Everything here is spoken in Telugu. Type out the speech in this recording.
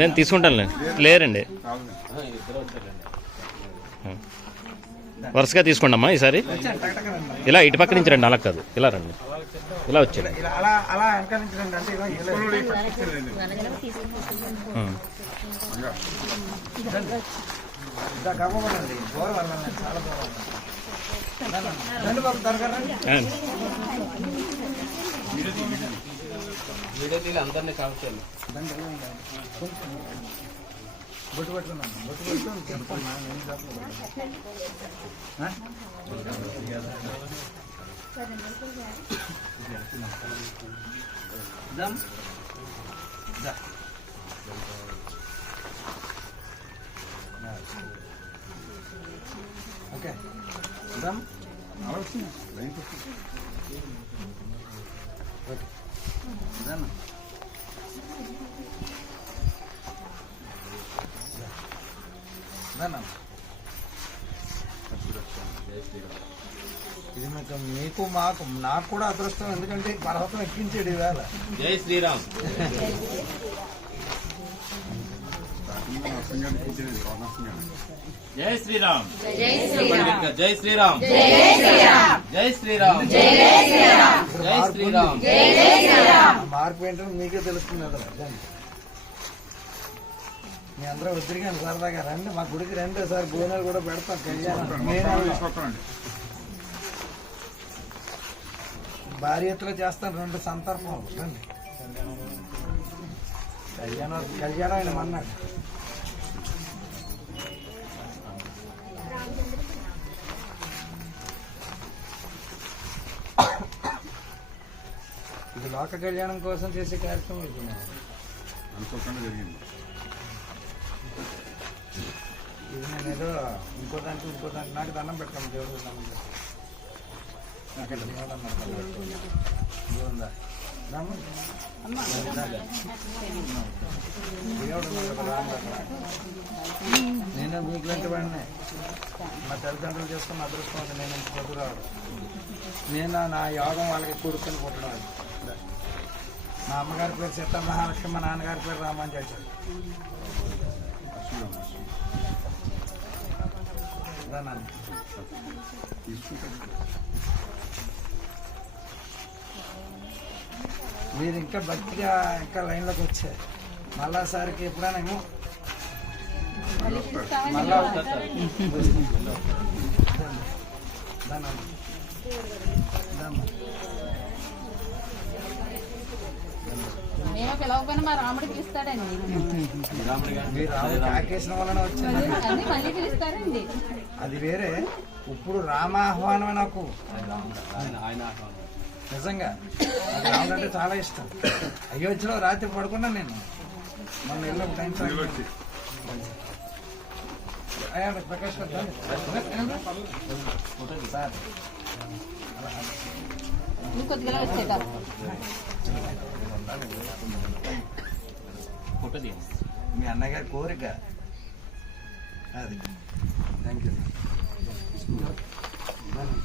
నేను తీసుకుంటానులే. లేరండి వరుసగా తీసుకోండి ఈసారి. ఇలా ఇటు పక్క నుంచి రండి అలా కాదు. ఇలా రండి. ఇలా వచ్చాడు రండి. అంటే ఇగో ఇలా ఉం. ఇలా కవ్వబడండి దూరం వెళ్ళండి చాలా దూరం వెళ్ళండి. రండి బాబు త్వరగా రండి రండి. రండి, రండి. కొంచెం బొట్టు పెట్టుకున్నాను బొట్టు పెట్టుకుని చెప్పమ్మా నేను చెప్పను. ఆ? దమ్. దా. ఓకే దమ్. ఓకే. దమ్. దమ్. ఇది మీకు మీకు మాకు నాకు కూడా అదృష్టం ఎందుకంటే పర్వతం ఎక్కించాడు ఇవాళ. జై శ్రీరామ్. జై శ్రీరామ్. జై శ్రీరామ్. జై శ్రీరామ్. జై శ్రీరామ్. జై శ్రీరామ్. ఆ మార్పు ఏంటో మీకే తెలుస్తుంది. మీ అందరూ ఉద్రిగాను సరదాగా రండి. మా గుడికి రండి సార్. భోజనాలు కూడా పెడతాం కళ్యాణం నేను భారీ ఎత్తులో చేస్తాను రెండు సంతర్పం రండి. కళ్యాణం కళ్యాణం ఆయన అన్నాడు ఇది లోక కళ్యాణం కోసం చేసే కార్యక్రమం ఇది అనుకోకుండా జరిగింది. ఇది నేను ఏదో ఇంకో దానికి ఇంకో దానికి నాకు దండం పెట్టాను. దేవుడు దండం పెట్టాను. నేను మీకు లాంటి వాడిని. మా తల్లిదండ్రులు చేసుకున్న అదృష్టం అది. నేను ఇంత చదువు రావడం. నేను నా యోగం వాళ్ళకి కొడుకుని పుట్టడం. మా అమ్మగారి పేరు సీత మహాలక్ష్మి మా నాన్నగారి పేరు రామాన్ చేశాడు మీరు ఇంకా భక్తిగా ఇంకా లైన్లోకి వచ్చారు మళ్ళా సారికి ఎప్పుడైనా ఏమో. మళ్ళా ధన్యవాదాలు పిలవకుండా మా రాముడు పిలుస్తాడండి. అన్ని మళ్ళీ పిలుస్తారండి. అది వేరే. ఇప్పుడు రామాహ్వానమే నాకు. నిజంగా. రాముడు అంటే చాలా ఇష్టం. అయోధ్యలో రాత్రి పడుకున్నా నేను. మొన్న వెళ్ళి టైం అయ్యా ప్రకాష్ సార్. కొద్దిగా వచ్చేదా ఫోటో తీయండి మీ అన్నగారి కోరిక అది థ్యాంక్ యూ అవునండి